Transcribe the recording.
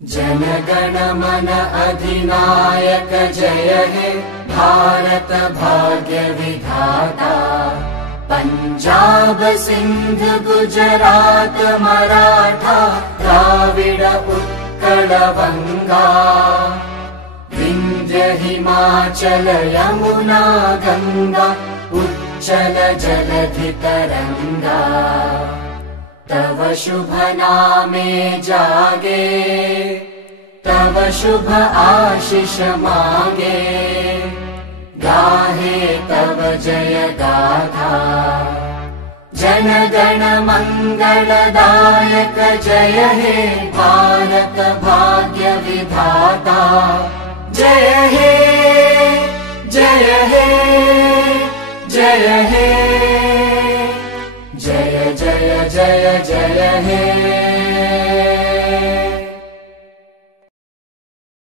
जन मन अधिनायक जय हे भारत भाग्य विधाता। पंजाब सिंध गुजरात मराठा द्राविड उत्कल वंगा। विंध्य हिमाचल यमुना गंगा उच्चल जलधि तरंगा। तव शुभ नामे जागे तव शुभ आशीष मांगे। गाहे तव जय गाथा जन गण मंगलदायक जय हे भारत भाग्य विधाता। जय हे जय हे जय हे जय जय जय जय हे।